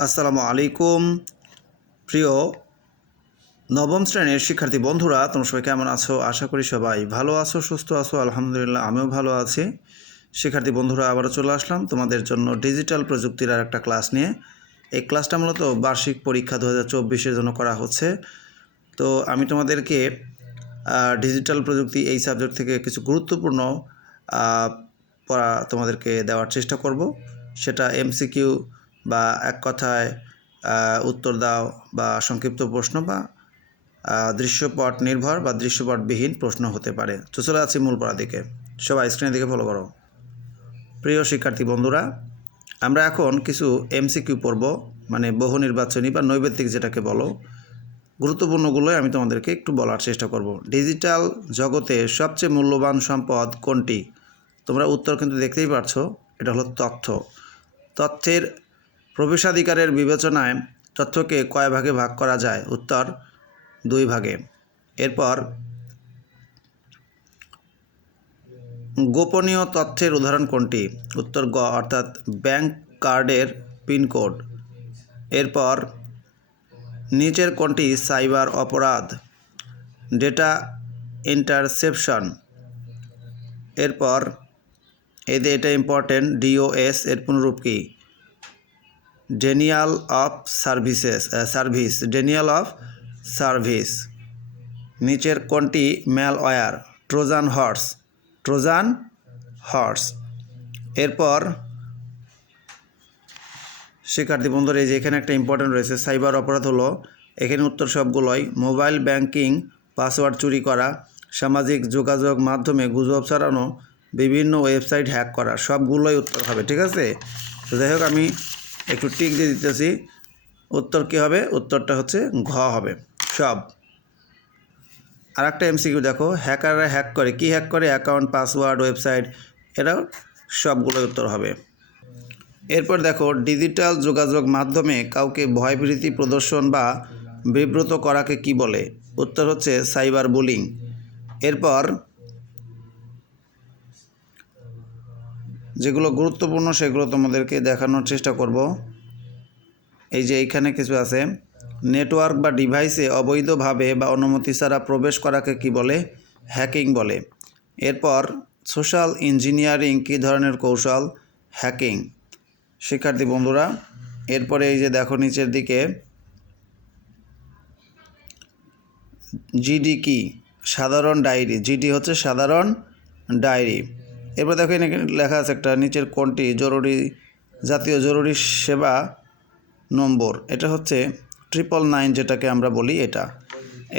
আসসালামু আলাইকুম প্রিয় নবম শ্রেণীর শিক্ষার্থী বন্ধুরা, তোমরা সবাই কেমন আছো? আশা করি সবাই ভালো আছো, সুস্থ আছো। আলহামদুলিল্লাহ, আমিও ভালো আছি। শিক্ষার্থী বন্ধুরা, আবারও চলে আসলাম তোমাদের জন্য ডিজিটাল প্রযুক্তির আর একটা ক্লাস নিয়ে। এই ক্লাসটা মূলত বার্ষিক পরীক্ষা 2024-এর জন্য করা হচ্ছে। তো আমি তোমাদেরকে ডিজিটাল প্রযুক্তি এই সাবজেক্ট থেকে কিছু গুরুত্বপূর্ণ পড়া তোমাদেরকে দেওয়ার চেষ্টা করব। সেটা এমসিকিউ বা এক কথায় উত্তর দাও বা সংক্ষিপ্ত প্রশ্ন বা দৃশ্যপট নির্ভর বা দৃশ্যপটবিহীন প্রশ্ন হতে পারে। তো চলে আছি মূল পড়ার দিকে। সবাই স্ক্রিনের দিকে ফলো করো। প্রিয় শিক্ষার্থী বন্ধুরা, আমরা এখন কিছু এমসিকিউ পড়ব, মানে বহু নির্বাচনী বা নৈবেত্তিক যেটাকে বলো। গুরুত্বপূর্ণগুলোই আমি তোমাদেরকে একটু বলার চেষ্টা করব। ডিজিটাল জগতে সবচেয়ে মূল্যবান সম্পদ কোনটি? তোমরা উত্তর কিন্তু দেখতেই পারছো, এটা হলো তথ্য। তথ্যের প্রবেশাধিকারের বিবেচনায় তথ্যকে কয় ভাগে ভাগ করা যায়? উত্তর 2 ভাগে। এরপর গোপনীয় তথ্যের উদাহরণ কোনটি? উত্তর গ, অর্থাৎ ব্যাংক কার্ডের পিনকোড। এরপর নিচের কোনটি সাইবার অপরাধ? Data interception. এরপর এটা ইম্পর্টেন্ট, ডিওএস এর পুনরূপ কি? Denial of service. Denial of service. নিচের কোনটি ম্যালওয়্যার? Trojan horse. এরপর শিক্ষার্থী বন্ধুরা, এই যে এখানে একটা ইম্পর্টেন্ট রয়েছে, সাইবার অপরাধ হলো, এখানে উত্তর সবগুলোই মোবাইল ব্যাংকিং পাসওয়ার্ড চুরি করা, সামাজিক যোগাযোগ মাধ্যমে গুজব ছড়ানো, বিভিন্ন ওয়েবসাইট হ্যাক করা, সবগুলোই উত্তর হবে। ঠিক আছে, তো যাই হোক, আমি একটু টিক দিয়ে দিতেছি। উত্তর কী হবে? উত্তরটা হচ্ছে ঘ হবে, সব। আর একটা এমসিকিউ দেখো, হ্যাকাররা হ্যাক করে, কি হ্যাক করে? অ্যাকাউন্ট, পাসওয়ার্ড, ওয়েবসাইট, এরাও সবগুলোই উত্তর হবে। এরপর দেখো, ডিজিটাল যোগাযোগ মাধ্যমে কাউকে ভয়ভীতি প্রদর্শন বা বিব্রত করাকে কি বলে? উত্তর হচ্ছে সাইবার বুলিং। এরপর যেগুলো গুরুত্বপূর্ণ সেগুলো তোমাদেরকে দেখানোর চেষ্টা করব। এই যে এইখানে কিছু আছে, নেটওয়ার্ক বা ডিভাইসে অবৈধভাবে বা অনুমতি ছাড়া প্রবেশ করাকে কি বলে? হ্যাকিং বলে। এরপর সোশ্যাল ইঞ্জিনিয়ারিং কী ধরনের কৌশল? হ্যাকিং। শিক্ষার্থী বন্ধুরা, এরপরে এই যে দেখো নিচের দিকে, জিডি কি? সাধারণ ডায়েরি। জিডি হচ্ছে সাধারণ ডায়েরি। এরপর দেখো এখানে লেখা আছে একটা, নিচের কোনটি জাতীয় জরুরি সেবা নম্বর? এটা হচ্ছে 999, যেটাকে আমরা বলি এটা।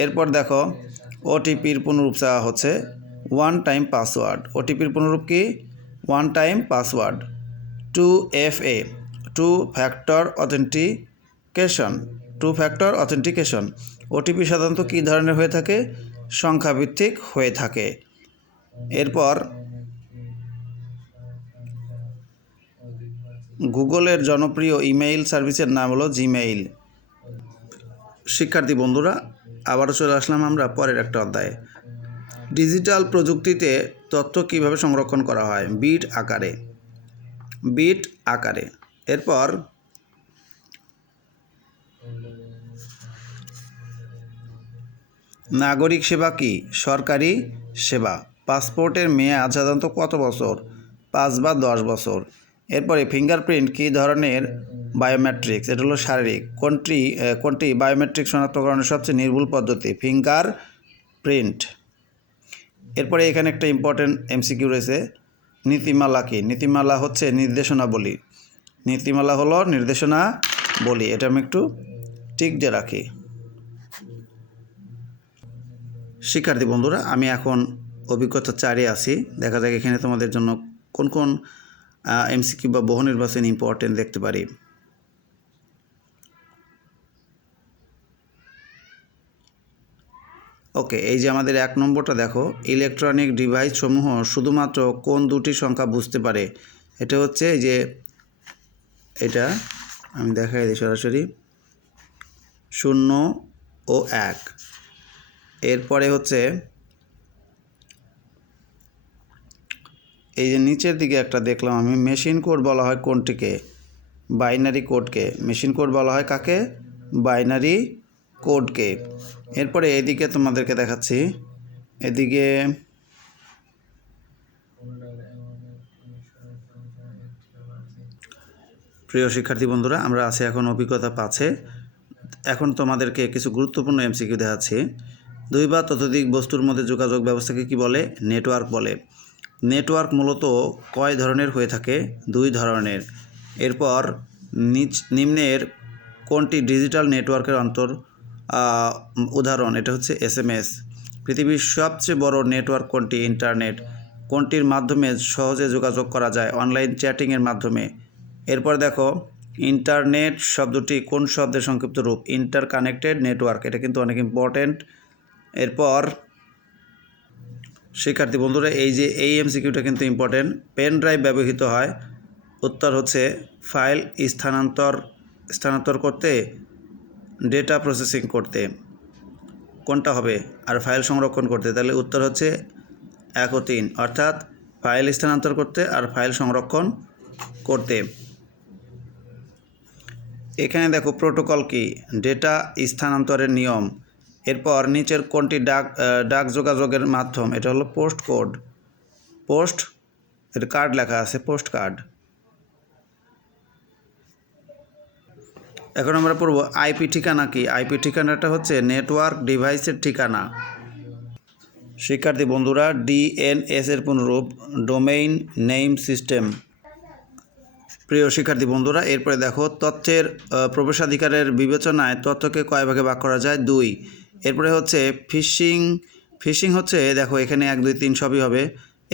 এরপর দেখো, ওটিপির পুনরূপ চাওয়া হচ্ছে 1 টাইম পাসওয়ার্ড। ওটিপির পুনরূপ কি? 1 time password. 2FA, two factor authentication. OTP সাধারণত কী ধরনের হয়ে থাকে? সংখ্যাভিত্তিক হয়ে থাকে। এরপর গুগলের জনপ্রিয় ইমেইল সার্ভিসের নাম হলো জিমেইল। শিক্ষার্থী বন্ধুরা, আবারও চলে আসলাম আমরা পরের একটা অধ্যায়ে। ডিজিটাল প্রযুক্তিতে তথ্য কিভাবে সংরক্ষণ করা হয়? বিট আকারে। এরপর নাগরিক সেবা কি? সরকারি সেবা। পাসপোর্টের মেয়াদ সাধারণত কত বছর? 5 বা 10 বছর। এরপরে ফিঙ্গারপ্রিন্ট কী ধরনের বায়োমেট্রিক্স? এটা হলো শারীরিক। কোনটি বায়োমেট্রিক শনাক্তকরণের সবচেয়ে নির্ভুল পদ্ধতি? Finger print. এরপরে এখানে একটা ইম্পর্টেন্ট এমসিকিউ রয়েছে, নীতিমালা কি? নীতিমালা হচ্ছে নির্দেশনাবলী। নীতিমালা হলো নির্দেশনাবলী। এটা আমি একটু টিক দিয়ে রাখি। শিক্ষার্থী বন্ধুরা, আমি এখন অভিজ্ঞতা 4-এ আছি। দেখা যাক এখানে তোমাদের জন্য কোন কোন এমসিকিউ বা বহু নির্বাচন ইম্পর্টেন্ট দেখতে পারি। ওকে, এই যে আমাদের 1 নম্বরটা দেখো, ইলেকট্রনিক ডিভাইস সমূহ শুধুমাত্র কোন দুটি সংখ্যা বুঝতে পারে? এটা হচ্ছে এই যে এটা আমি দেখাই দিই সরাসরি, 0 ও 1। এরপরে হচ্ছে এই যে নিচের দিকে একটা দেখলাম আমি, মেশিন কোড বলা হয় কোনটিকে? বাইনারি কোডকে। মেশিন কোড বলা হয় কাকে? বাইনারি কোডকে। এরপরে এদিকে তোমাদেরকে দেখাচ্ছি, এদিকে প্রিয় শিক্ষার্থী বন্ধুরা, আমরা আছি এখন অভিজ্ঞতা 5-এ। এখন তোমাদেরকে কিছু গুরুত্বপূর্ণ এমসিকিউ দেখাচ্ছি। 2 বা ততোধিক বস্তুর মধ্যে যোগাযোগ ব্যবস্থাকে কি বলে? নেটওয়ার্ক বলে। নেটওয়ার্ক মূলত কয় ধরনের হয়ে থাকে? 2 ধরনের। এরপর নিম্নের কোনটি ডিজিটাল নেটওয়ার্কের উদাহরণ? এটা হচ্ছে SMS। পৃথিবীর সবচেয়ে বড় নেটওয়ার্ক কোনটি? ইন্টারনেট। কোনটির মাধ্যমে সহজে যোগাযোগ করা যায়? অনলাইন চ্যাটিংয়ের মাধ্যমে। এরপর দেখো, ইন্টারনেট শব্দটি কোন শব্দের সংক্ষিপ্ত রূপ? Interconnected network. এটা কিন্তু অনেক ইম্পর্টেন্ট। এরপর শিক্ষার্থী বন্ধুরা, এই এমসিকিউটা কিন্তু ইম্পর্টেন্ট। পেন ড্রাইভ ব্যবহৃত হয়, উত্তর হচ্ছে ফাইল স্থানান্তর করতে, ডেটা প্রসেসিং করতে। কোনটা হবে? আর ফাইল সংরক্ষণ করতে। তাহলে উত্তর হচ্ছে 1 ও 3, অর্থাৎ ফাইল স্থানান্তর করতে আর ফাইল সংরক্ষণ করতে। এখানে দেখো প্রোটোকল কি? ডেটা স্থানান্তরের নিয়ম। এরপর নিচের কোনটি ডাক যোগাযোগের মাধ্যম? এটা হলো পোস্ট কোড। পোস্ট, এটা কার্ড লেখা আছে, পোস্ট কার্ড। এখন আমরা পড়ব আইপি ঠিকানা কি? আইপি ঠিকানাটা হচ্ছে নেটওয়ার্ক ডিভাইসের ঠিকানা। শিক্ষার্থী বন্ধুরা, ডিএনএস এর পুনরূপ ডোমেইন নেম সিস্টেম। প্রিয় শিক্ষার্থী বন্ধুরা, এরপরে দেখো তথ্যের প্রবেশাধিকারের বিবেচনায় তথ্যকে কয় ভাগে ভাগ করা যায়? 2। এরপরে হচ্ছে ফিশিং। ফিশিং হচ্ছে, দেখো এখানে 1, 2, 3 সবই হবে।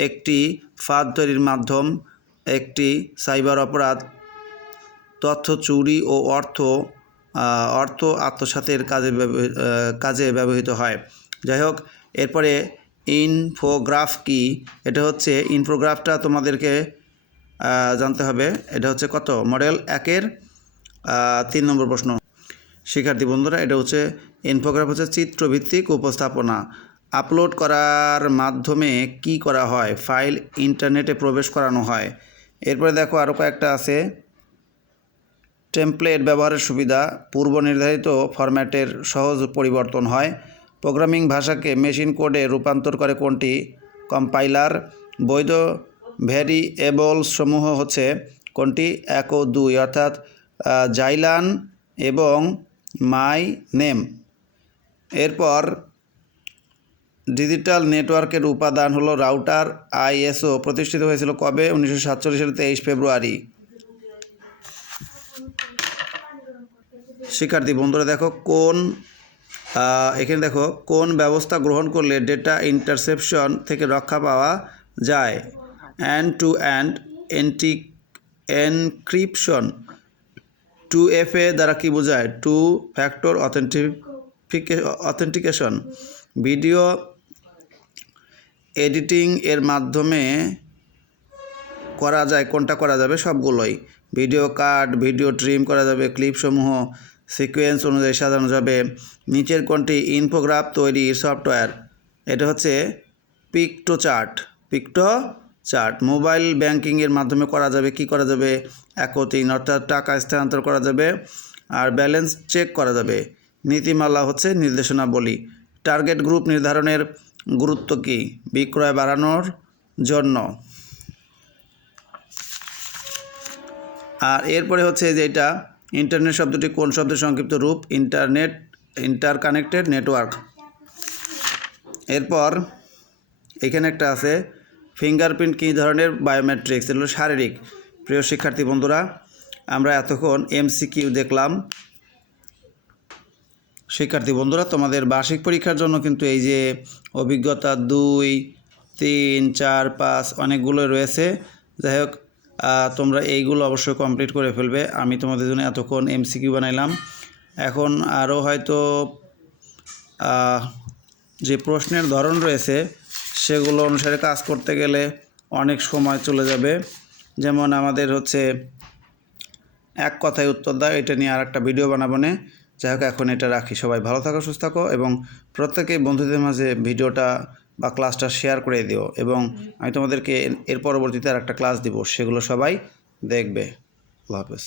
একটি ফাঁদ তৈরির মাধ্যম, একটি সাইবার অপরাধ, তথ্য চুরি ও অর্থ আত্মসাতের কাজে ব্যবহৃত হয়। যাই হোক, এরপরে ইনফোগ্রাফ কি? এটা হচ্ছে, ইনফোগ্রাফটা তোমাদেরকে জানতে হবে। এটা হচ্ছে কত? মডেল 1-এর 3 নম্বর প্রশ্ন। শিক্ষার্থী বন্ধুরা, এটা হচ্ছে ইনফোগ্রাফ হচ্ছে চিত্রভিত্তিক উপস্থাপনা। আপলোড করার মাধ্যমে কি করা হয়? ফাইল ইন্টারনেটে প্রবেশ করানো হয়। এরপরে দেখো আরও কয়েকটা আছে। টেমপ্লেট ব্যবহারের সুবিধা, পূর্ব নির্ধারিত ফরম্যাটের সহজ পরিবর্তন হয়। প্রোগ্রামিং ভাষাকে মেশিন কোডে রূপান্তর করে কোনটি? কম্পাইলার। বৈধ ভ্যারিয়েবলস সমূহ হচ্ছে কোনটি? 1 ও 2, অর্থাৎ জাইলান এবং মাই নেম। এরপর ডিজিটাল নেটওয়ার্কের উপাদান হলো রাউটার। ISO প্রতিষ্ঠিত হয়েছিল কবে? 1947 সালের 23 ফেব্রুয়ারি। শিক্ষার্থী বন্ধুরা দেখো, এখানে দেখো কোন ব্যবস্থা গ্রহণ করলে ডেটা ইন্টারসেপশন থেকে রক্ষা পাওয়া যায়? And two and encryption. 2FA দ্বারা কি বোঝায়? 2 ফ্যাক্টর অথেন্টিকেশন। ভিডিও এডিটিং এর মাধ্যমে করা যায়, কোনটা করা যাবে? সবগুলোই। ভিডিও কাট, ভিডিও ট্রিম করা যাবে, ক্লিপসমূহ সিকোয়েন্স অনুযায়ী সাজানো যাবে। নিচের কোনটি ইনফোগ্রাফ তৈরির সফটওয়্যার? এটা হচ্ছে পিক্টোচার্ট। মোবাইল ব্যাংকিংয়ের মাধ্যমে করা যাবে, কি করা যাবে? 1 ও 3, অর্থাৎ টাকা স্থানান্তর করা যাবে আর ব্যালেন্স চেক করা যাবে। নীতিমালা হচ্ছে নির্দেশনাবলী। টার্গেট গ্রুপ নির্ধারণের গুরুত্ব কি? বিক্রয় বাড়ানোর জন্য। আর এরপরে হচ্ছে যেটা, ইন্টারনেট শব্দটি কোন শব্দের সংক্ষিপ্ত রূপ? Interconnected network. এরপর এখানে একটা আছে, ফিঙ্গারপ্রিন্ট কী ধরনের বায়োমেট্রিক্স? এগুলো শারীরিক। প্রিয় শিক্ষার্থী বন্ধুরা, আমরা এতক্ষণ MCQ দেখলাম। শিক্ষার্থী বন্ধুরা, তোমাদের বার্ষিক পরীক্ষার জন্য কিন্তু এই যে অভিজ্ঞতা 2, 3, 4, 5 অনেকগুলো রয়েছে। যাই হোক, তোমরা এইগুলো অবশ্যই কমপ্লিট করে ফেলবে। আমি তোমাদের জন্য এতক্ষণ MCQ বানাইলাম। এখন আরও হয়তো যে প্রশ্নের ধরন রয়েছে সেগুলো অনুসারে কাজ করতে গেলে অনেক সময় চলে যাবে। যেমন আমাদের হচ্ছে এক কথায় উত্তর দাও, এটা নিয়ে আর একটা ভিডিও বানাবো না। যাই হোক, এখন এটা রাখি। সবাই ভালো থাকো, সুস্থ থাকো এবং প্রত্যেকেই বন্ধুদের মাঝে ভিডিওটা বা ক্লাসটা শেয়ার করে দিও। এবং আমি তোমাদেরকে এর পরবর্তীতে আর একটা ক্লাস দিব, সেগুলো সবাই দেখবে। আল্লাহ হাফেজ।